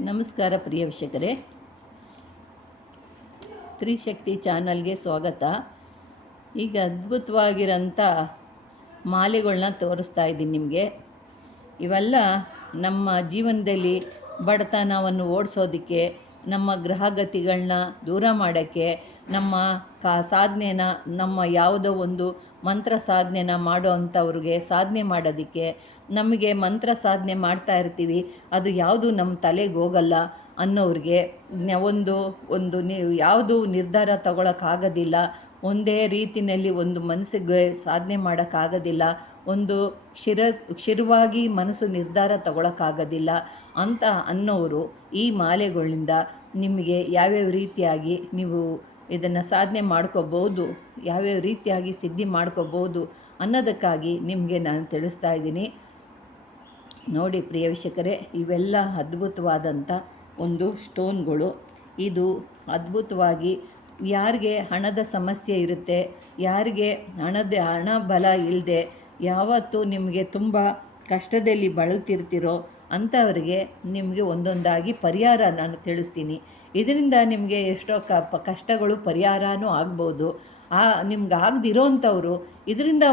ನಮಸ್ಕಾರ ಪ್ರಿಯ ವೀಕ್ಷಕರೇ, ತ್ರಿಶಕ್ತಿ ಚಾನಲ್ಗೆ ಸ್ವಾಗತ. ಈಗ ಅದ್ಭುತವಾಗಿರೋಂಥ ಮಾಲೆಗಳನ್ನ ತೋರಿಸ್ತಾ ಇದ್ದೀನಿ ನಿಮಗೆ. ಇವೆಲ್ಲ ನಮ್ಮ ಜೀವನದಲ್ಲಿ ಬಡತನವನ್ನು ಓಡಿಸೋದಕ್ಕೆ, ನಮ್ಮ ಗ್ರಹಗತಿಗಳನ್ನ ದೂರ ಮಾಡೋಕ್ಕೆ, ನಮ್ಮ ಸಾಧನೆನ, ನಮ್ಮ ಯಾವುದೋ ಒಂದು ಮಂತ್ರ ಸಾಧನೆನ ಮಾಡೋ ಅಂಥವ್ರಿಗೆ ಸಾಧನೆ ಮಾಡೋದಕ್ಕೆ, ನಮಗೆ ಮಂತ್ರ ಸಾಧನೆ ಮಾಡ್ತಾ ಇರ್ತೀವಿ, ಅದು ಯಾವುದು ನಮ್ಮ ತಲೆಗೆ ಹೋಗಲ್ಲ ಅನ್ನೋರಿಗೆ, ಒಂದು ಯಾವುದು ನಿರ್ಧಾರ ತಗೊಳಕ್ಕಾಗೋದಿಲ್ಲ, ಒಂದೇ ರೀತಿಯಲ್ಲಿ ಒಂದು ಮನಸ್ಸಿಗೆ ಸಾಧನೆ ಮಾಡೋಕ್ಕಾಗೋದಿಲ್ಲ, ಒಂದು ಶಿರವಾಗಿ ಮನಸ್ಸು ನಿರ್ಧಾರ ತಗೊಳಕ್ಕಾಗೋದಿಲ್ಲ ಅಂತ ಅನ್ನೋರು ಈ ಮಾಲೆಗಳಿಂದ ನಿಮಗೆ ಯಾವ್ಯಾವ ರೀತಿಯಾಗಿ ನೀವು ಇದನ್ನು ಸಾಧನೆ ಮಾಡ್ಕೋಬೋದು, ಯಾವ್ಯಾವ ರೀತಿಯಾಗಿ ಸಿದ್ಧಿ ಮಾಡ್ಕೋಬೋದು ಅನ್ನೋದಕ್ಕಾಗಿ ನಿಮಗೆ ನಾನು ತಿಳಿಸ್ತಾ ಇದ್ದೀನಿ. ನೋಡಿ ಪ್ರಿಯ ವೀಕ್ಷಕರೇ, ಇವೆಲ್ಲ ಅದ್ಭುತವಾದಂಥ ಒಂದು ಸ್ಟೋನ್ಗಳು. ಇದು ಅದ್ಭುತವಾಗಿ ಯಾರಿಗೆ ಹಣದ ಸಮಸ್ಯೆ ಇರುತ್ತೆ, ಯಾರಿಗೆ ಹಣ ಬಲ ಇಲ್ಲದೆ ಯಾವತ್ತೂ ನಿಮಗೆ ತುಂಬ ಕಷ್ಟದಲ್ಲಿ ಬಳಲ್ತಿರ್ತಿರೋ ಅಂಥವರಿಗೆ ನಿಮಗೆ ಒಂದೊಂದಾಗಿ ಪರಿಹಾರ ನಾನು ತಿಳಿಸ್ತೀನಿ. ಇದರಿಂದ ನಿಮಗೆ ಎಷ್ಟೋ ಕಷ್ಟಗಳು ಪರಿಹಾರನೂ ಆಗ್ಬೋದು. ನಿಮ್ಗೆ ಆಗದಿರೋ ಅಂಥವರು ಇದರಿಂದ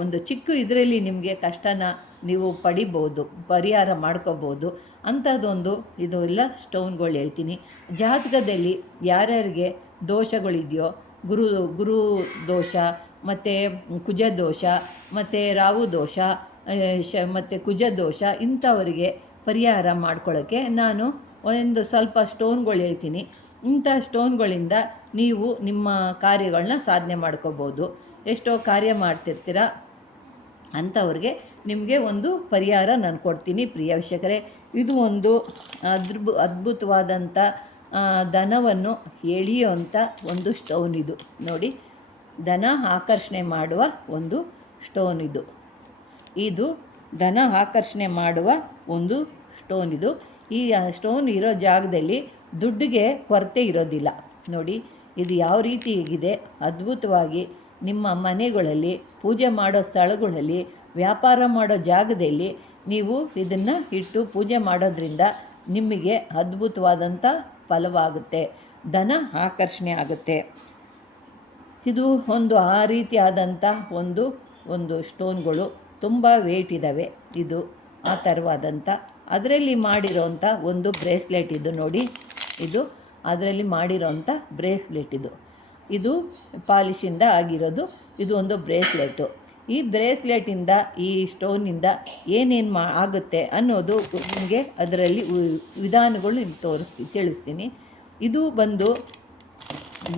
ಒಂದು ಚಿಕ್ಕ ಇದರಲ್ಲಿ ನಿಮಗೆ ಕಷ್ಟನ ನೀವು ಪಡಿಬೋದು, ಪರಿಹಾರ ಮಾಡ್ಕೋಬೋದು ಅಂಥದ್ದೊಂದು ಇದು ಎಲ್ಲ ಸ್ಟೋನ್ಗಳು ಹೇಳ್ತೀನಿ. ಜಾತಕದಲ್ಲಿ ಯಾರ್ಯಾರಿಗೆ ದೋಷಗಳಿದೆಯೋ, ಗುರು ದೋಷ ಮತ್ತು ಕುಜ ದೋಷ ಮತ್ತು ರಾಹು ದೋಷ ಮತ್ತು ಕುಜ ದೋಷ, ಇಂಥವರಿಗೆ ಪರಿಹಾರ ಮಾಡ್ಕೊಳ್ಳೋಕ್ಕೆ ನಾನು ಒಂದು ಸ್ವಲ್ಪ ಸ್ಟೋನ್ಗಳು ಹೇಳ್ತೀನಿ. ಇಂಥ ಸ್ಟೋನ್ಗಳಿಂದ ನೀವು ನಿಮ್ಮ ಕಾರ್ಯಗಳನ್ನ ಸಾಧನೆ ಮಾಡ್ಕೋಬೋದು. ಎಷ್ಟೋ ಕಾರ್ಯ ಮಾಡ್ತಿರ್ತೀರ ಅಂಥವ್ರಿಗೆ ನಿಮಗೆ ಒಂದು ಪರಿಹಾರ ನಾನು ಕೊಡ್ತೀನಿ ಪ್ರಿಯ ವೀಕ್ಷಕರೇ. ಇದು ಒಂದು ಅದ್ಭುತವಾದಂಥ ಧನವನ್ನು ಎಳೆಯುವಂಥ ಒಂದು ಸ್ಟೋನ್. ಇದು ನೋಡಿ, ಧನ ಆಕರ್ಷಣೆ ಮಾಡುವ ಒಂದು ಸ್ಟೋನ್. ಇದು ಧನ ಆಕರ್ಷಣೆ ಮಾಡುವ ಒಂದು ಸ್ಟೋನ್. ಈ ಸ್ಟೋನ್ ಇರೋ ಜಾಗದಲ್ಲಿ ದುಡ್ಡಿಗೆ ಕೊರತೆ ಇರೋದಿಲ್ಲ. ನೋಡಿ ಇದು ಯಾವ ರೀತಿ ಇದೆ, ಅದ್ಭುತವಾಗಿ ನಿಮ್ಮ ಮನೆಗಳಲ್ಲಿ, ಪೂಜೆ ಮಾಡೋ ಸ್ಥಳಗಳಲ್ಲಿ, ವ್ಯಾಪಾರ ಮಾಡೋ ಜಾಗದಲ್ಲಿ ನೀವು ಇದನ್ನು ಇಟ್ಟು ಪೂಜೆ ಮಾಡೋದ್ರಿಂದ ನಿಮಗೆ ಅದ್ಭುತವಾದಂಥ ಫಲವಾಗುತ್ತೆ, ಧನ ಆಕರ್ಷಣೆ ಆಗುತ್ತೆ. ಇದು ಆ ರೀತಿಯಾದಂಥ ಒಂದು ಸ್ಟೋನ್ಗಳು ತುಂಬ ವೇಟ್ ಇದ್ದಾವೆ. ಇದು ಆ ಥರವಾದಂಥ ಅದರಲ್ಲಿ ಮಾಡಿರೋಂಥ ಒಂದು ಬ್ರೇಸ್ಲೆಟ್. ಇದು ನೋಡಿ, ಇದು ಅದರಲ್ಲಿ ಮಾಡಿರೋಂಥ ಬ್ರೇಸ್ಲೆಟ್. ಇದು ಪಾಲಿಶಿಂದ ಆಗಿರೋದು. ಇದು ಒಂದು ಬ್ರೇಸ್ಲೆಟು. ಈ ಬ್ರೇಸ್ಲೆಟಿಂದ, ಈ ಸ್ಟೋನಿಂದ ಏನೇನು ಆಗುತ್ತೆ ಅನ್ನೋದು ನಿಮಗೆ ಅದರಲ್ಲಿ ವಿಧಾನಗಳು ತಿಳಿಸ್ತೀನಿ. ಇದು ಬಂದು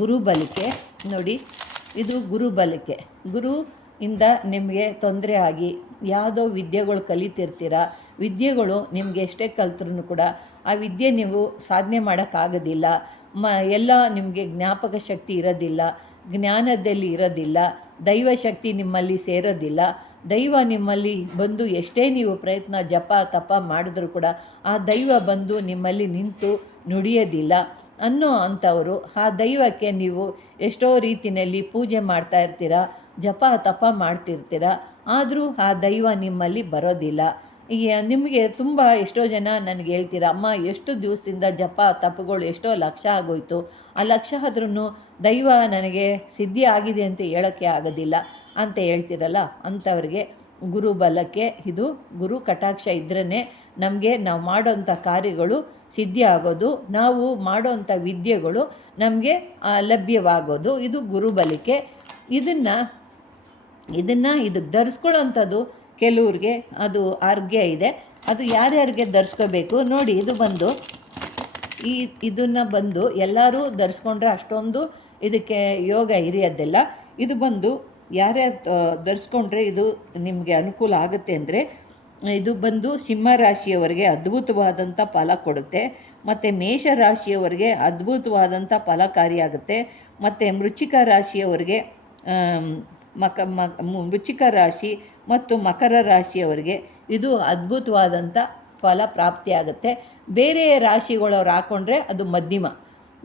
ಗುರುಬಲಿಕೆ. ನೋಡಿ, ಇದು ಗುರುಬಲಿಕೆ. ಗುರುವಿಂದ ನಿಮಗೆ ತೊಂದರೆ ಆಗಿ ಯಾವುದೋ ವಿದ್ಯೆಗಳು ಕಲಿತಿರ್ತೀರ, ವಿದ್ಯೆಗಳು ನಿಮಗೆ ಎಷ್ಟೇ ಕಲ್ತ್ರೂ ಕೂಡ ಆ ವಿದ್ಯೆ ನೀವು ಸಾಧನೆ ಮಾಡೋಕ್ಕಾಗೋದಿಲ್ಲ. ಎಲ್ಲ ನಿಮಗೆ ಜ್ಞಾಪಕ ಶಕ್ತಿ ಇರೋದಿಲ್ಲ, ಜ್ಞಾನದಲ್ಲಿ ಇರೋದಿಲ್ಲ, ದೈವಶಕ್ತಿ ನಿಮ್ಮಲ್ಲಿ ಸೇರೋದಿಲ್ಲ. ದೈವ ನಿಮ್ಮಲ್ಲಿ ಬಂದು ಎಷ್ಟೇ ನೀವು ಪ್ರಯತ್ನ ಜಪ ತಪ ಮಾಡಿದ್ರೂ ಕೂಡ ಆ ದೈವ ಬಂದು ನಿಮ್ಮಲ್ಲಿ ನಿಂತು ನುಡಿಯೋದಿಲ್ಲ ಅನ್ನೋ ಅಂಥವರು, ಆ ದೈವಕ್ಕೆ ನೀವು ಎಷ್ಟೋ ರೀತಿಯಲ್ಲಿ ಪೂಜೆ ಮಾಡ್ತಾ ಇರ್ತೀರ, ಜಪ ತಪ ಮಾಡ್ತಿರ್ತೀರ, ಆದರೂ ಆ ದೈವ ನಿಮ್ಮಲ್ಲಿ ಬರೋದಿಲ್ಲ. ನಿಮಗೆ ತುಂಬ ಎಷ್ಟೋ ಜನ ನನಗೆ ಹೇಳ್ತೀರ, ಅಮ್ಮ ಎಷ್ಟು ದಿವಸದಿಂದ ಜಪ ತಪಗಳು ಎಷ್ಟೋ ಲಕ್ಷ ಆಗೋಯ್ತು, ಆ ಲಕ್ಷ ಆದ್ರೂ ದೈವ ನನಗೆ ಸಿದ್ಧಿ ಆಗಿದೆ ಅಂತ ಹೇಳೋಕ್ಕೆ ಆಗೋದಿಲ್ಲ ಅಂತ ಹೇಳ್ತೀರಲ್ಲ, ಅಂಥವ್ರಿಗೆ ಗುರುಬಲಕ್ಕೆ, ಇದು ಗುರು ಕಟಾಕ್ಷ ಇದ್ರೇ ನಮಗೆ ನಾವು ಮಾಡೋಂಥ ಕಾರ್ಯಗಳು ಸಿದ್ಧಿ ಆಗೋದು, ನಾವು ಮಾಡೋಂಥ ವಿದ್ಯೆಗಳು ನಮಗೆ ಲಭ್ಯವಾಗೋದು. ಇದು ಗುರುಬಲಿಕೆ. ಇದಕ್ಕೆ ಧರಿಸ್ಕೊಳ್ಳೋಂಥದ್ದು ಕೆಲವ್ರಿಗೆ ಅದು ಅರ್ಘ್ಯ ಇದೆ. ಅದು ಯಾರ್ಯಾರಿಗೆ ಧರಿಸ್ಕೋಬೇಕು ನೋಡಿ. ಇದು ಬಂದು ಇದನ್ನು ಬಂದು ಎಲ್ಲರೂ ಧರಿಸ್ಕೊಂಡ್ರೆ ಅಷ್ಟೊಂದು ಇದಕ್ಕೆ ಯೋಗ ಇರಿಯೋದಿಲ್ಲ. ಇದು ಬಂದು ಯಾರ್ಯಾರು ಧರಿಸ್ಕೊಂಡ್ರೆ ಇದು ನಿಮಗೆ ಅನುಕೂಲ ಆಗುತ್ತೆ ಅಂದರೆ, ಇದು ಬಂದು ಸಿಂಹರಾಶಿಯವರಿಗೆ ಅದ್ಭುತವಾದಂಥ ಫಲ ಕೊಡುತ್ತೆ, ಮತ್ತು ಮೇಷರಾಶಿಯವರಿಗೆ ಅದ್ಭುತವಾದಂಥ ಫಲಕಾರಿಯಾಗುತ್ತೆ, ಮತ್ತು ವೃಶ್ಚಿಕ ರಾಶಿಯವರಿಗೆ ವೃಶ್ಚಿಕ ರಾಶಿ ಮತ್ತು ಮಕರ ರಾಶಿಯವರಿಗೆ ಇದು ಅದ್ಭುತವಾದಂಥ ಫಲ ಪ್ರಾಪ್ತಿಯಾಗುತ್ತೆ. ಬೇರೆ ರಾಶಿಗಳವ್ರು ಹಾಕ್ಕೊಂಡ್ರೆ ಅದು ಮಧ್ಯಮ.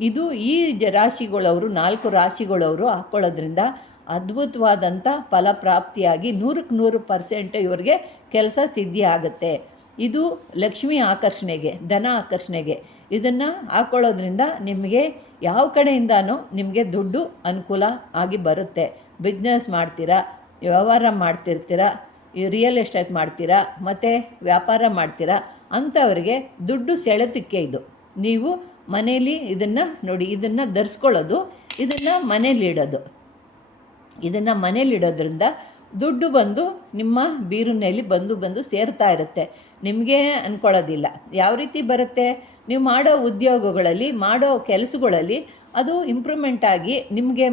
ಇದು ಈ ರಾಶಿಗಳವರು 4 ರಾಶಿಗಳವರು ಹಾಕ್ಕೊಳ್ಳೋದ್ರಿಂದ ಅದ್ಭುತವಾದಂಥ ಫಲಪ್ರಾಪ್ತಿಯಾಗಿ 100% ಇವ್ರಿಗೆ ಕೆಲಸ ಸಿದ್ಧಿ ಆಗುತ್ತೆ. ಇದು ಲಕ್ಷ್ಮಿ ಆಕರ್ಷಣೆಗೆ, ಧನ ಆಕರ್ಷಣೆಗೆ ಇದನ್ನು ಹಾಕ್ಕೊಳ್ಳೋದ್ರಿಂದ ನಿಮಗೆ ಯಾವ ಕಡೆಯಿಂದನೂ ನಿಮಗೆ ದುಡ್ಡು ಅನುಕೂಲ ಆಗಿ ಬರುತ್ತೆ. ಬಿಸ್ನೆಸ್ ಮಾಡ್ತೀರಾ, ವ್ಯವಹಾರ ಮಾಡ್ತಿರ್ತೀರ, ರಿಯಲ್ ಎಸ್ಟೇಟ್ ಮಾಡ್ತೀರಾ, ಮತ್ತು ವ್ಯಾಪಾರ ಮಾಡ್ತೀರಾ ಅಂಥವ್ರಿಗೆ ದುಡ್ಡು ಸೆಳೆತಕ್ಕೆ ಇದು. ನೀವು ಮನೇಲಿ ಇದನ್ನು ನೋಡಿ, ಇದನ್ನು ಧರಿಸ್ಕೊಳ್ಳೋದು, ಇದನ್ನು ಮನೇಲಿಡೋದು. ಇದನ್ನು ಮನೇಲಿಡೋದ್ರಿಂದ ದುಡ್ಡು ಬಂದು ನಿಮ್ಮ ಬೀರುನಲ್ಲಿ ಬಂದು ಸೇರ್ತಾ ಇರುತ್ತೆ. ನಿಮಗೆ ಅಂದ್ಕೊಳ್ಳೋದಿಲ್ಲ. ಯಾವ ರೀತಿ ಬರುತ್ತೆ? ನೀವು ಮಾಡೋ ಉದ್ಯೋಗಗಳಲ್ಲಿ, ಮಾಡೋ ಕೆಲಸಗಳಲ್ಲಿ ಅದು ಇಂಪ್ರೂವ್ಮೆಂಟ್ ಆಗಿ ನಿಮಗೆ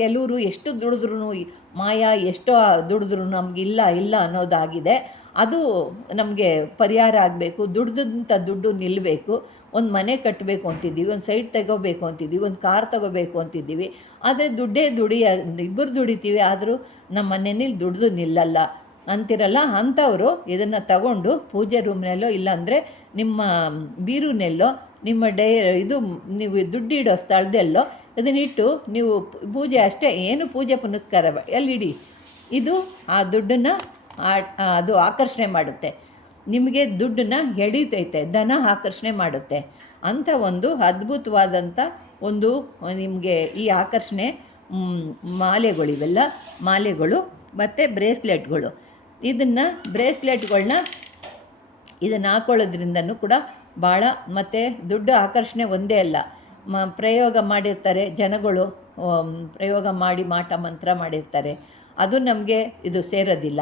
ಕೆಲವರು ಎಷ್ಟು ದುಡಿದ್ರೂ ಎಷ್ಟು ದುಡಿದ್ರೂ ನಮ್ಗೆ ಇಲ್ಲ ಅನ್ನೋದಾಗಿದೆ. ಅದು ನಮಗೆ ಪರಿಹಾರ ಆಗಬೇಕು. ದುಡ್ದಂಥ ದುಡ್ಡು ನಿಲ್ಲಬೇಕು. ಒಂದು ಮನೆ ಕಟ್ಟಬೇಕು ಅಂತಿದ್ದೀವಿ, ಒಂದು ಸೈಟ್ ತಗೋಬೇಕು ಅಂತಿದ್ದೀವಿ, ಒಂದು ಕಾರ್ ತಗೋಬೇಕು ಅಂತಿದ್ದೀವಿ. ಆದರೆ ಇಬ್ಬರು ದುಡಿತೀವಿ, ಆದರೂ ನಮ್ಮ ಮನೆಯಲ್ಲಿ ದುಡ್ದು ನಿಲ್ಲಲ್ಲ ಅಂತಿರಲ್ಲ. ಅಂಥವರು ಇದನ್ನು ತಗೊಂಡು ಪೂಜೆ ರೂಮ್ನಲ್ಲೋ ಇಲ್ಲಾಂದರೆ ನಿಮ್ಮ ಬೀರುನಲ್ಲೋ ನಿಮ್ಮ ನೀವು ದುಡ್ಡಿಡೋ ಸ್ಥಳದಲ್ಲೋ ಇದನ್ನಿಟ್ಟು ನೀವು ಪೂಜೆ ಅಷ್ಟೇ, ಏನು ಪೂಜೆ ಪುನಸ್ಕಾರ ಎಲ್ಲಿಡಿ. ಇದು ಆ ದುಡ್ಡನ್ನು ಅದು ಆಕರ್ಷಣೆ ಮಾಡುತ್ತೆ. ನಿಮಗೆ ದುಡ್ಡನ್ನು ಎಳೀತೈತೆ, ಧನ ಆಕರ್ಷಣೆ ಮಾಡುತ್ತೆ. ಅಂಥ ಒಂದು ಅದ್ಭುತವಾದಂಥ ಒಂದು ನಿಮಗೆ ಈ ಆಕರ್ಷಣೆ ಮಾಲೆಗಳು, ಮಾಲೆಗಳು ಮತ್ತು ಬ್ರೇಸ್ಲೆಟ್ಗಳು. ಬ್ರೇಸ್ಲೆಟ್ಗಳನ್ನ ಇದನ್ನು ಹಾಕ್ಕೊಳ್ಳೋದ್ರಿಂದನೂ ಕೂಡ ಭಾಳ, ಮತ್ತು ದುಡ್ಡು ಆಕರ್ಷಣೆ ಒಂದೇ ಅಲ್ಲ, ಪ್ರಯೋಗ ಮಾಡಿರ್ತಾರೆ ಜನಗಳು, ಪ್ರಯೋಗ ಮಾಡಿ ಮಾಟ ಮಂತ್ರ ಮಾಡಿರ್ತಾರೆ, ಅದು ನಮಗೆ ಇದು ಸೇರೋದಿಲ್ಲ.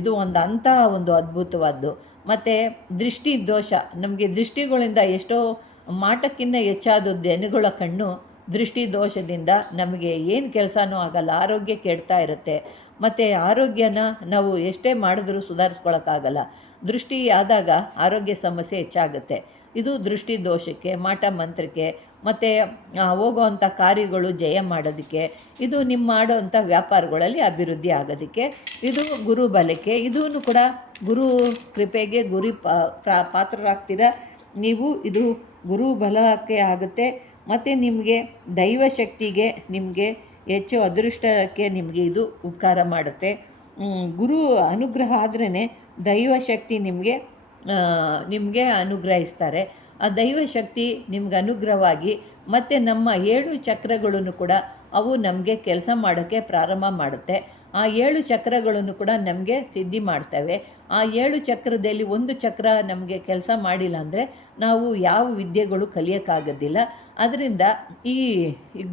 ಇದು ಒಂದು ಅದ್ಭುತವಾದ್ದು. ಮತ್ತು ದೃಷ್ಟಿ ದೋಷ, ನಮಗೆ ದೃಷ್ಟಿಗಳಿಂದ ಎಷ್ಟೋ ಮಾಟಕ್ಕಿಂತ ಹೆಚ್ಚಾದ ಜನಗಳ ಕಣ್ಣು ದೃಷ್ಟಿ ದೋಷದಿಂದ ನಮಗೆ ಏನು ಕೆಲಸನೂ ಆಗಲ್ಲ, ಆರೋಗ್ಯ ಕೆಡ್ತಾ ಇರುತ್ತೆ. ಮತ್ತು ಆರೋಗ್ಯನ ನಾವು ಎಷ್ಟೇ ಮಾಡಿದ್ರೂ ಸುಧಾರಿಸ್ಕೊಳಕ್ಕಾಗಲ್ಲ. ದೃಷ್ಟಿ ಆದಾಗ ಆರೋಗ್ಯ ಸಮಸ್ಯೆ ಹೆಚ್ಚಾಗುತ್ತೆ. ಇದು ದೃಷ್ಟಿ ದೋಷಕ್ಕೆ, ಮಾಟ ಮಂತ್ರಕ್ಕೆ, ಮತ್ತು ಹೋಗೋವಂಥ ಕಾರ್ಯಗಳು ಜಯ ಮಾಡೋದಕ್ಕೆ, ಇದು ನಿಮ್ಮ ಮಾಡೋವಂಥ ವ್ಯಾಪಾರಗಳಲ್ಲಿ ಅಭಿವೃದ್ಧಿ ಆಗೋದಕ್ಕೆ, ಇದು ಗುರು ಬಲಕ್ಕೆ, ಇದೂ ಕೂಡ ಗುರು ಕೃಪೆಗೆ ಪಾತ್ರರಾಗ್ತೀರ ನೀವು. ಇದು ಗುರು ಬಲಕ್ಕೆ ಆಗುತ್ತೆ. ಮತ್ತು ನಿಮಗೆ ದೈವಶಕ್ತಿಗೆ, ನಿಮಗೆ ಹೆಚ್ಚು ಅದೃಷ್ಟಕ್ಕೆ ನಿಮಗೆ ಇದು ಉಪಕಾರ ಮಾಡುತ್ತೆ. ಗುರು ಅನುಗ್ರಹ ಆದ್ರೇ ದೈವಶಕ್ತಿ ನಿಮಗೆ ಅನುಗ್ರಹಿಸ್ತಾರೆ. ಆ ದೈವಶಕ್ತಿ ನಿಮ್ಗೆ ಅನುಗ್ರಹವಾಗಿ ಮತ್ತು ನಮ್ಮ 7 ಚಕ್ರಗಳನ್ನು ಕೂಡ ಅವು ನಮಗೆ ಕೆಲಸ ಮಾಡೋಕ್ಕೆ ಪ್ರಾರಂಭ ಮಾಡುತ್ತೆ. ಆ 7 ಚಕ್ರಗಳನ್ನು ಕೂಡ ನಮಗೆ ಸಿದ್ಧಿ ಮಾಡ್ತವೆ. ಆ 7 ಚಕ್ರದಲ್ಲಿ ಒಂದು ಚಕ್ರ ನಮಗೆ ಕೆಲಸ ಮಾಡಿಲ್ಲ ಅಂದರೆ ನಾವು ಯಾವ ವಿದ್ಯೆಗಳು ಕಲಿಯೋಕ್ಕಾಗೋದಿಲ್ಲ. ಅದರಿಂದ ಈ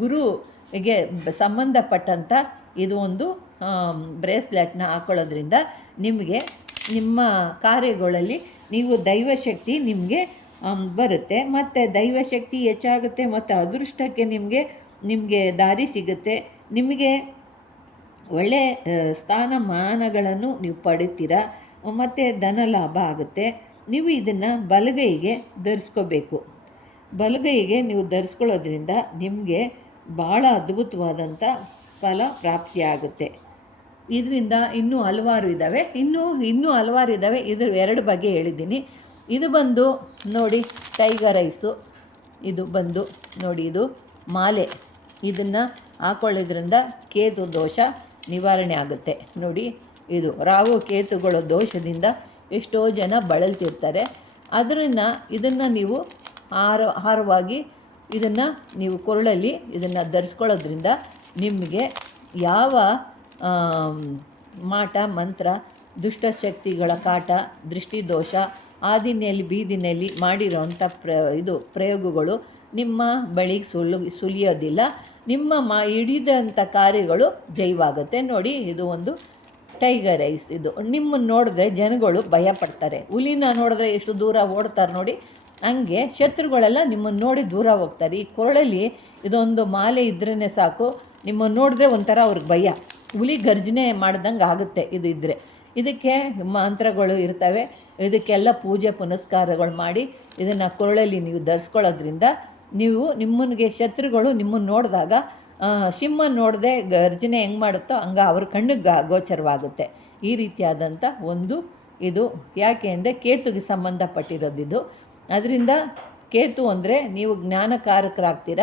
ಗುರುಗೆ ಸಂಬಂಧಪಟ್ಟಂಥ ಇದು ಒಂದು ಬ್ರೇಸ್ಲೆಟ್ನ ಹಾಕ್ಕೊಳ್ಳೋದ್ರಿಂದ ನಿಮಗೆ ನಿಮ್ಮ ಕಾರ್ಯಗಳಲ್ಲಿ ನೀವು ದೈವಶಕ್ತಿ ನಿಮಗೆ ಬರುತ್ತೆ. ಮತ್ತು ದೈವಶಕ್ತಿ ಹೆಚ್ಚಾಗುತ್ತೆ, ಮತ್ತು ಅದೃಷ್ಟಕ್ಕೆ ನಿಮಗೆ ದಾರಿ ಸಿಗುತ್ತೆ. ನಿಮಗೆ ಒಳ್ಳೆಯ ಸ್ಥಾನಮಾನಗಳನ್ನು ನೀವು ಪಡಿತೀರ, ಮತ್ತು ಧನ ಲಾಭ ಆಗುತ್ತೆ. ನೀವು ಇದನ್ನು ಬಲಗೈಗೆ ಧರಿಸ್ಕೋಬೇಕು. ಬಲಗೈಗೆ ನೀವು ಧರಿಸ್ಕೊಳ್ಳೋದ್ರಿಂದ ನಿಮಗೆ ಭಾಳ ಅದ್ಭುತವಾದಂಥ ಫಲ ಪ್ರಾಪ್ತಿಯಾಗುತ್ತೆ. ಇದರಿಂದ ಇನ್ನೂ ಹಲವಾರು ಇದ್ದಾವೆ, ಇನ್ನೂ ಹಲವಾರು ಇದ್ದಾವೆ. ಇದ್ರ 2 ಬಗ್ಗೆ ಹೇಳಿದ್ದೀನಿ. ಇದು ಬಂದು ನೋಡಿ ಟೈಗರ್ ಐಸು, ಇದು ಬಂದು ನೋಡಿ ಇದು ಮಾಲೆ. ಇದನ್ನು ಹಾಕೊಳ್ಳೋದ್ರಿಂದ ಕೇತು ದೋಷ ನಿವಾರಣೆ ಆಗುತ್ತೆ. ನೋಡಿ ಇದು ರಾಹು ಕೇತುಗಳ ದೋಷದಿಂದ ಎಷ್ಟೋ ಜನ ಬಳಲ್ತಿರ್ತಾರೆ. ಇದನ್ನು ನೀವು ಹಾರವಾಗಿ ಇದನ್ನು ನೀವು ಕೊರಳಲ್ಲಿ ಇದನ್ನು ಧರಿಸ್ಕೊಳ್ಳೋದ್ರಿಂದ ನಿಮಗೆ ಯಾವ ಮಾಟ ಮಂತ್ರ, ದುಷ್ಟಶಕ್ತಿಗಳ ಕಾಟ, ದೃಷ್ಟಿದೋಷ, ಆದಿನಲ್ಲಿ ಬೀದಿನಲ್ಲಿ ಮಾಡಿರೋವಂಥ ಪ್ರಯೋಗಗಳು ನಿಮ್ಮ ಬಳಿಗೆ ಸುಲಿಯೋದಿಲ್ಲ. ನಿಮ್ಮ ಹಿಡಿದಂಥ ಕಾರ್ಯಗಳು ಜಯವಾಗುತ್ತೆ. ನೋಡಿ ಇದು ಒಂದು ಟೈಗರ್ ಐಸ್. ಇದು ನಿಮ್ಮನ್ನು ನೋಡಿದ್ರೆ ಜನಗಳು ಭಯ ಪಡ್ತಾರೆ. ಹುಲಿನ ನೋಡಿದ್ರೆ ಎಷ್ಟು ದೂರ ಓಡ್ತಾರೆ ನೋಡಿ, ಹಂಗೆ ಶತ್ರುಗಳೆಲ್ಲ ನಿಮ್ಮನ್ನು ನೋಡಿ ದೂರ ಹೋಗ್ತಾರೆ. ಈ ಕೊರಳಲ್ಲಿ ಇದೊಂದು ಮಾಲೆ ಇದ್ರೇ ಸಾಕು, ನಿಮ್ಮನ್ನು ನೋಡಿದ್ರೆ ಒಂಥರ ಅವ್ರಿಗೆ ಭಯ, ಹುಲಿ ಗರ್ಜನೆ ಮಾಡ್ದಂಗೆ ಆಗುತ್ತೆ. ಇದು ಇದ್ದರೆ ಇದಕ್ಕೆ ಮಂತ್ರಗಳು ಇರ್ತವೆ. ಇದಕ್ಕೆಲ್ಲ ಪೂಜೆ ಪುನಸ್ಕಾರಗಳು ಮಾಡಿ ಇದನ್ನು ಕೊರಳಲ್ಲಿ ನೀವು ಧರಿಸ್ಕೊಳ್ಳೋದ್ರಿಂದ ನಿಮ್ಮನಿಗೆ ಶತ್ರುಗಳು ನಿಮ್ಮನ್ನು ನೋಡಿದಾಗ ಸಿಂಹ ನೋಡದೆ ಗರ್ಜನೆ ಹೆಂಗೆ ಮಾಡುತ್ತೋ ಹಂಗೆ ಅವ್ರ ಕಣ್ಣಿಗೆ ಗೋಚರವಾಗುತ್ತೆ. ಈ ರೀತಿಯಾದಂಥ ಒಂದು ಇದು ಯಾಕೆ ಅಂದರೆ ಕೇತುಗೆ ಸಂಬಂಧಪಟ್ಟಿರೋದಿದು. ಅದರಿಂದ ಕೇತು ಅಂದರೆ ನೀವು ಜ್ಞಾನಕಾರಕರಾಗ್ತೀರ.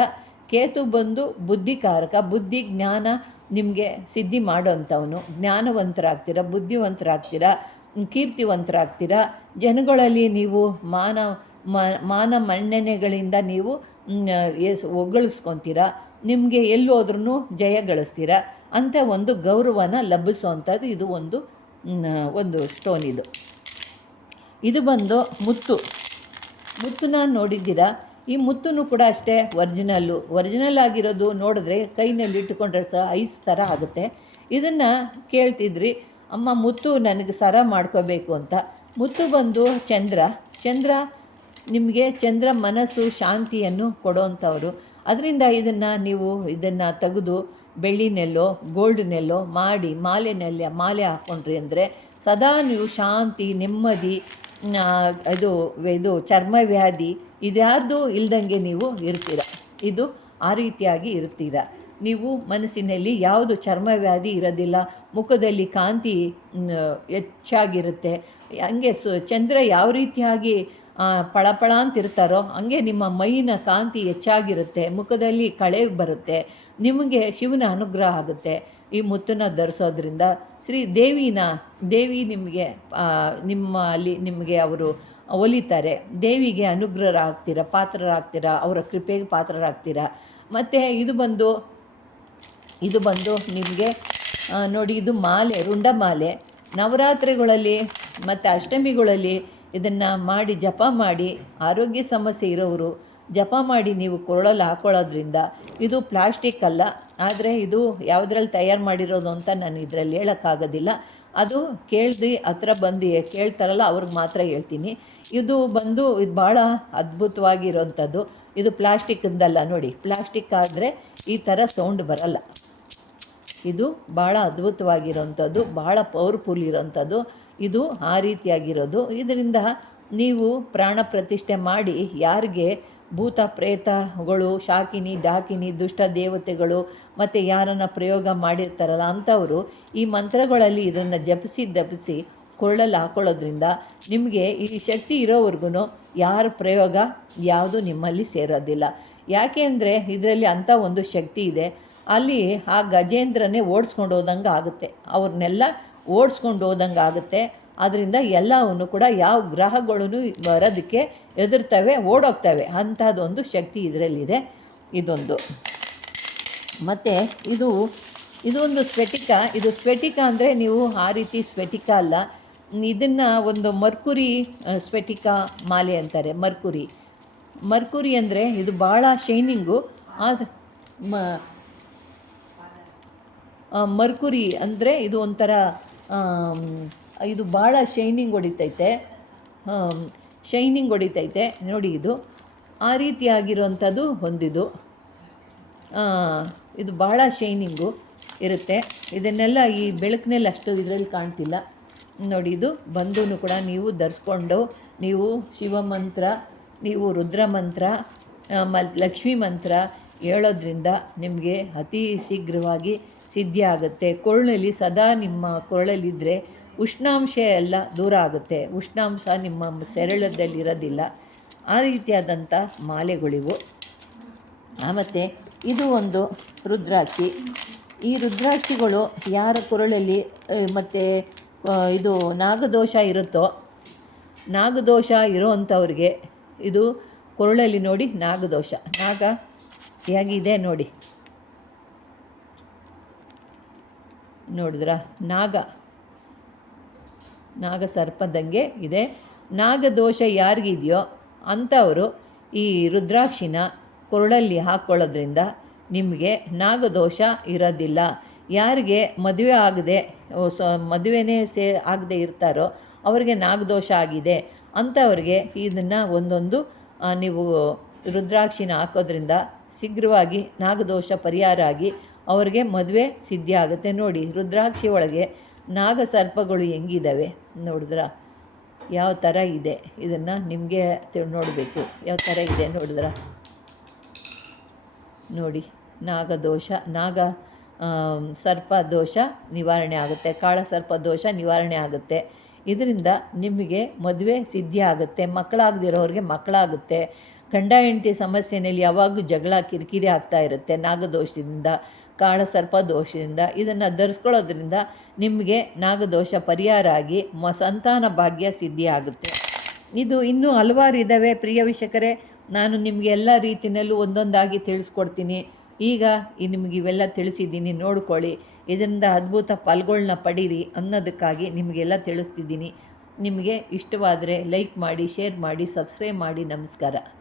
ಕೇತು ಬಂದು ಬುದ್ಧಿಕಾರಕ. ಬುದ್ಧಿ ಜ್ಞಾನ ನಿಮಗೆ ಸಿದ್ಧಿ ಮಾಡೋಂಥವನು. ಜ್ಞಾನವಂತರಾಗ್ತೀರ, ಬುದ್ಧಿವಂತರಾಗ್ತೀರ, ಕೀರ್ತಿವಂತರಾಗ್ತೀರಾ. ಜನಗಳಲ್ಲಿ ನೀವು ಮಾನ ಮನ್ನಣೆಗಳಿಂದ ನೀವು ಹೊಗಳಿಸ್ಕೊತೀರಾ. ನಿಮಗೆ ಎಲ್ಲೋದ್ರೂ ಜಯ ಗಳಿಸ್ತೀರ ಅಂತ ಒಂದು ಗೌರವನ ಲಭಿಸುವಂಥದ್ದು ಇದು ಒಂದು ಸ್ಟೋನ್. ಇದು ಬಂದು ಮುತ್ತನ್ನ ನೋಡಿದ್ದೀರಾ. ಈ ಮುತ್ತೂ ಕೂಡ ಅಷ್ಟೇ ಒರಿಜಿನಲ್ ಆಗಿರೋದು. ನೋಡಿದ್ರೆ ಕೈನಲ್ಲಿ ಇಟ್ಟುಕೊಂಡ್ರೆ ಸಹ ಐಸ್ ಥರ ಆಗುತ್ತೆ. ಇದನ್ನು ಕೇಳ್ತಿದ್ರಿ, ಅಮ್ಮ ಮುತ್ತು ನನಗೆ ಸರ ಮಾಡ್ಕೋಬೇಕು ಅಂತ. ಮುತ್ತು ಬಂದು ಚಂದ್ರ ನಿಮಗೆ ಚಂದ್ರ ಮನಸ್ಸು ಶಾಂತಿಯನ್ನು ಕೊಡೋವಂಥವ್ರು. ಅದರಿಂದ ಇದನ್ನು ತೆಗೆದು ಬೆಳ್ಳಿನೆಲ್ಲೋ ಗೋಲ್ಡ್ನೆಲ್ಲೋ ಮಾಡಿ ಮಾಲೆ ಹಾಕ್ಕೊಂಡ್ರಿ ಅಂದರೆ ಸದಾ ನೀವು ಶಾಂತಿ, ನೆಮ್ಮದಿ, ಇದು ಚರ್ಮವ್ಯಾಧಿ ಇದ್ಯಾರ್ದು ಇಲ್ದಂಗೆ ನೀವು ಇರ್ತೀರ. ಇದು ಆ ರೀತಿಯಾಗಿ ಇರ್ತೀರ. ನೀವು ಮನಸ್ಸಿನಲ್ಲಿ ಯಾವುದು ಚರ್ಮವ್ಯಾಧಿ ಇರೋದಿಲ್ಲ. ಮುಖದಲ್ಲಿ ಕಾಂತಿ ಹೆಚ್ಚಾಗಿರುತ್ತೆ. ಹಂಗೆ ಚಂದ್ರ ಯಾವ ರೀತಿಯಾಗಿ ಪಳಪಳ ಅಂತಿರ್ತಾರೋ ಹಂಗೆ ನಿಮ್ಮ ಮೈನ ಕಾಂತಿ ಹೆಚ್ಚಾಗಿರುತ್ತೆ. ಮುಖದಲ್ಲಿ ಕಳೆ ಬರುತ್ತೆ. ನಿಮಗೆ ಶಿವನ ಅನುಗ್ರಹ ಆಗುತ್ತೆ ಈ ಮುತ್ತನ್ನು ಧರಿಸೋದ್ರಿಂದ. ದೇವಿ ನಿಮಗೆ ನಿಮ್ಮಲ್ಲಿ ನಿಮಗೆ ಅವರು ಒಲಿತಾರೆ. ದೇವಿಗೆ ಪಾತ್ರರಾಗ್ತೀರ, ಅವರ ಕೃಪೆಗೆ ಪಾತ್ರರಾಗ್ತೀರ. ಮತ್ತು ಇದು ಬಂದು ನಿಮಗೆ ನೋಡಿ, ಇದು ರುಂಡಮಾಲೆ. ನವರಾತ್ರಿಗಳಲ್ಲಿ ಮತ್ತು ಅಷ್ಟಮಿಗಳಲ್ಲಿ ಇದನ್ನು ಮಾಡಿ ಜಪ ಮಾಡಿ ಆರೋಗ್ಯ ಸಮಸ್ಯೆ ಇರೋರು ಜಪ ಮಾಡಿ ನೀವು ಕೊರಳಲ್ಲಿ ಹಾಕ್ಕೊಳ್ಳೋದ್ರಿಂದ, ಇದು ಪ್ಲಾಸ್ಟಿಕ್ ಅಲ್ಲ, ಆದರೆ ಇದು ಯಾವುದ್ರಲ್ಲಿ ತಯಾರು ಮಾಡಿರೋದು ಅಂತ ನಾನು ಇದರಲ್ಲಿ ಹೇಳೋಕ್ಕಾಗೋದಿಲ್ಲ. ಅದು ಹತ್ರ ಬಂದು ಕೇಳ್ತಾರಲ್ಲ ಅವ್ರಿಗೆ ಮಾತ್ರ ಹೇಳ್ತೀನಿ. ಇದು ಭಾಳ ಅದ್ಭುತವಾಗಿರೋಂಥದ್ದು. ಇದು ಪ್ಲಾಸ್ಟಿಕ್ಕಿಂದಲ್ಲ ನೋಡಿ. ಪ್ಲಾಸ್ಟಿಕ್ ಆದರೆ ಈ ಥರ ಸೌಂಡ್ ಬರಲ್ಲ. ಇದು ಭಾಳ ಅದ್ಭುತವಾಗಿರೋಂಥದ್ದು, ಭಾಳ ಪವರ್ಫುಲ್ ಇರೋಂಥದ್ದು. ಇದು ಆ ರೀತಿಯಾಗಿರೋದು. ಇದರಿಂದ ನೀವು ಪ್ರಾಣ ಪ್ರತಿಷ್ಠೆ ಮಾಡಿ ಯಾರಿಗೆ ಭೂತ ಪ್ರೇತಗಳು, ಶಾಕಿನಿ ಡಾಕಿನಿ ದುಷ್ಟ ದೇವತೆಗಳು ಮತ್ತು ಯಾರನ್ನು ಪ್ರಯೋಗ ಮಾಡಿರ್ತಾರಲ್ಲ ಅಂಥವರು ಈ ಮಂತ್ರಗಳಲ್ಲಿ ಇದನ್ನು ಜಪಿಸಿ ಕೊರಳಲ್ಲಿ ಹಾಕ್ಕೊಳ್ಳೋದ್ರಿಂದ ನಿಮಗೆ ಈ ಶಕ್ತಿ ಇರೋವರೆಗೂ ಯಾರ ಪ್ರಯೋಗ ಯಾವುದು ನಿಮ್ಮಲ್ಲಿ ಸೇರೋದಿಲ್ಲ. ಯಾಕೆ ಅಂದರೆ ಇದರಲ್ಲಿ ಅಂಥ ಒಂದು ಶಕ್ತಿ ಇದೆ. ಅಲ್ಲಿ ಆ ಗಜೇಂದ್ರನೇ ಓಡಿಸ್ಕೊಂಡು ಹೋದಂಗೆ ಆಗುತ್ತೆ, ಅವ್ರನ್ನೆಲ್ಲ ಓಡಿಸ್ಕೊಂಡು ಹೋದಂಗೆ ಆಗುತ್ತೆ. ಆದ್ದರಿಂದ ಎಲ್ಲವನ್ನೂ ಕೂಡ ಯಾವ ಗ್ರಹಗಳೂ ಬರೋದಕ್ಕೆ ಹೆದರ್ತವೆ, ಓಡೋಗ್ತವೆ. ಅಂಥದ್ದೊಂದು ಶಕ್ತಿ ಇದರಲ್ಲಿದೆ. ಇದೊಂದು ಮತ್ತು ಇದೊಂದು ಸ್ಫಟಿಕ ಅಂದರೆ ನೀವು ಆ ರೀತಿ ಸ್ಫಟಿಕ ಅಲ್ಲ, ಇದನ್ನು ಒಂದು ಮರ್ಕುರಿ ಸ್ಫಟಿಕ ಮಾಲೆ ಅಂತಾರೆ. ಮರ್ಕುರಿ ಅಂದರೆ ಇದು ಭಾಳ ಶೈನಿಂಗು. ಮರ್ಕುರಿ ಅಂದರೆ ಇದು ಒಂಥರ ಇದು ಭಾಳ ಶೈನಿಂಗ್ ಹೊಡಿತೈತೆ ನೋಡಿ. ಇದು ಆ ರೀತಿಯಾಗಿರೋಂಥದ್ದು ಹೊಂದಿದ್ದು. ಇದು ಭಾಳ ಶೈನಿಂಗು ಇರುತ್ತೆ. ಇದನ್ನೆಲ್ಲ ಈ ಬೆಳಕಿನಲ್ಲಿ ಅಷ್ಟು ಇದರಲ್ಲಿ ಕಾಣ್ತಿಲ್ಲ ನೋಡಿ. ಇದು ಬಂದೂ ಕೂಡ ನೀವು ಧರಿಸ್ಕೊಂಡು ನೀವು ಶಿವಮಂತ್ರ, ನೀವು ರುದ್ರ ಮಂತ್ರ, ಲಕ್ಷ್ಮೀ ಮಂತ್ರ ಹೇಳೋದ್ರಿಂದ ನಿಮಗೆ ಅತಿ ಶೀಘ್ರವಾಗಿ ಸಿದ್ಧಿ ಆಗುತ್ತೆ. ಕೊರಳಲ್ಲಿ ಸದಾ ನಿಮ್ಮ ಕೊರಳಲ್ಲಿದ್ದರೆ ಉಷ್ಣಾಂಶ ಎಲ್ಲ ದೂರ ಆಗುತ್ತೆ. ಉಷ್ಣಾಂಶ ನಿಮ್ಮ ಸೆರಳದಲ್ಲಿರೋದಿಲ್ಲ. ಆ ರೀತಿಯಾದಂಥ ಮಾಲೆಗಳಿವು. ಮತ್ತು ಇದು ಒಂದು ರುದ್ರಾಕ್ಷಿ. ಈ ರುದ್ರಾಕ್ಷಿಗಳು ಯಾರ ಕೊರಳಲ್ಲಿ ಮತ್ತು ಇದು ನಾಗದೋಷ ಇರುತ್ತೋ, ನಾಗದೋಷ ಇರೋವಂಥವ್ರಿಗೆ ಇದು ಕೊರಳಲ್ಲಿ ನೋಡಿ ನಾಗದೋಷ ಹೇಗಿದೆ ನೋಡಿ. ನೋಡಿದ್ರಾ? ನಾಗ ಸರ್ಪದಂಗೆ ಇದೆ. ನಾಗದೋಷ ಯಾರಿಗಿದೆಯೋ ಅಂಥವರು ಈ ರುದ್ರಾಕ್ಷಿನ ಕೊರಳಲ್ಲಿ ಹಾಕ್ಕೊಳ್ಳೋದ್ರಿಂದ ನಿಮಗೆ ನಾಗದೋಷ ಇರೋದಿಲ್ಲ. ಯಾರಿಗೆ ಮದುವೆ ಮದುವೆನೇ ಆಗದೆ ಇರ್ತಾರೋ ಅವರಿಗೆ ನಾಗದೋಷ ಆಗಿದೆ ಅಂಥವ್ರಿಗೆ ಇದನ್ನು ಒಂದೊಂದು ನೀವು ರುದ್ರಾಕ್ಷಿನ ಹಾಕೋದ್ರಿಂದ ಶೀಘ್ರವಾಗಿ ನಾಗದೋಷ ಪರಿಹಾರ ಆಗಿ ಅವ್ರಿಗೆ ಮದುವೆ ಸಿದ್ಧಿ ಆಗುತ್ತೆ. ನೋಡಿ, ರುದ್ರಾಕ್ಷಿ ಒಳಗೆ ನಾಗ ಸರ್ಪಗಳು ಹೆಂಗಿದ್ದಾವೆ ನೋಡಿದ್ರಾ? ಯಾವ ಥರ ಇದೆ ಇದನ್ನು ನಿಮಗೆ ನೋಡಬೇಕು. ಯಾವ ಥರ ಇದೆ ನೋಡಿದ್ರಾ? ನೋಡಿ, ನಾಗದೋಷ ಸರ್ಪ ದೋಷ ನಿವಾರಣೆ ಆಗುತ್ತೆ. ಕಾಳ ಸರ್ಪ ದೋಷ ನಿವಾರಣೆ ಆಗುತ್ತೆ. ಇದರಿಂದ ನಿಮಗೆ ಮದುವೆ ಸಿದ್ಧಿ ಆಗುತ್ತೆ. ಮಕ್ಕಳಾಗದಿರೋರಿಗೆ ಮಕ್ಕಳಾಗುತ್ತೆ. ಗಂಡ ಹೆಂಡತಿ ಸಮಸ್ಯೆಯಲ್ಲಿ ಯಾವಾಗಲೂ ಜಗಳ ಕಿರಿಕಿರಿ ಆಗ್ತಾ ಇರುತ್ತೆ. ನಾಗದೋಷದಿಂದ, ಕಾಳಸರ್ಪ ದೋಷದಿಂದ ಇದನ್ನು ಧರಿಸ್ಕೊಳ್ಳೋದ್ರಿಂದ ನಿಮಗೆ ನಾಗದೋಷ ಪರಿಹಾರ ಆಗಿ ಸಂತಾನ ಭಾಗ್ಯ ಸಿದ್ಧಿ ಆಗುತ್ತೆ. ಇದು ಇನ್ನೂ ಹಲವಾರು ಇದ್ದಾವೆ ಪ್ರಿಯ ವೀಕ್ಷಕರೇ. ನಾನು ನಿಮಗೆ ಎಲ್ಲ ರೀತಿಯಲ್ಲೂ ಒಂದೊಂದಾಗಿ ತಿಳಿಸ್ಕೊಡ್ತೀನಿ. ಈಗ ನಿಮಗೆ ಇವೆಲ್ಲ ತಿಳಿಸಿದ್ದೀನಿ, ನೋಡ್ಕೊಳ್ಳಿ. ಇದರಿಂದ ಅದ್ಭುತ ಫಲಗಳನ್ನ ಪಡೀರಿ ಅನ್ನೋದಕ್ಕಾಗಿ ನಿಮಗೆಲ್ಲ ತಿಳಿಸ್ತಿದ್ದೀನಿ. ನಿಮಗೆ ಇಷ್ಟವಾದರೆ ಲೈಕ್ ಮಾಡಿ, ಶೇರ್ ಮಾಡಿ, ಸಬ್ಸ್ಕ್ರೈಬ್ ಮಾಡಿ. ನಮಸ್ಕಾರ.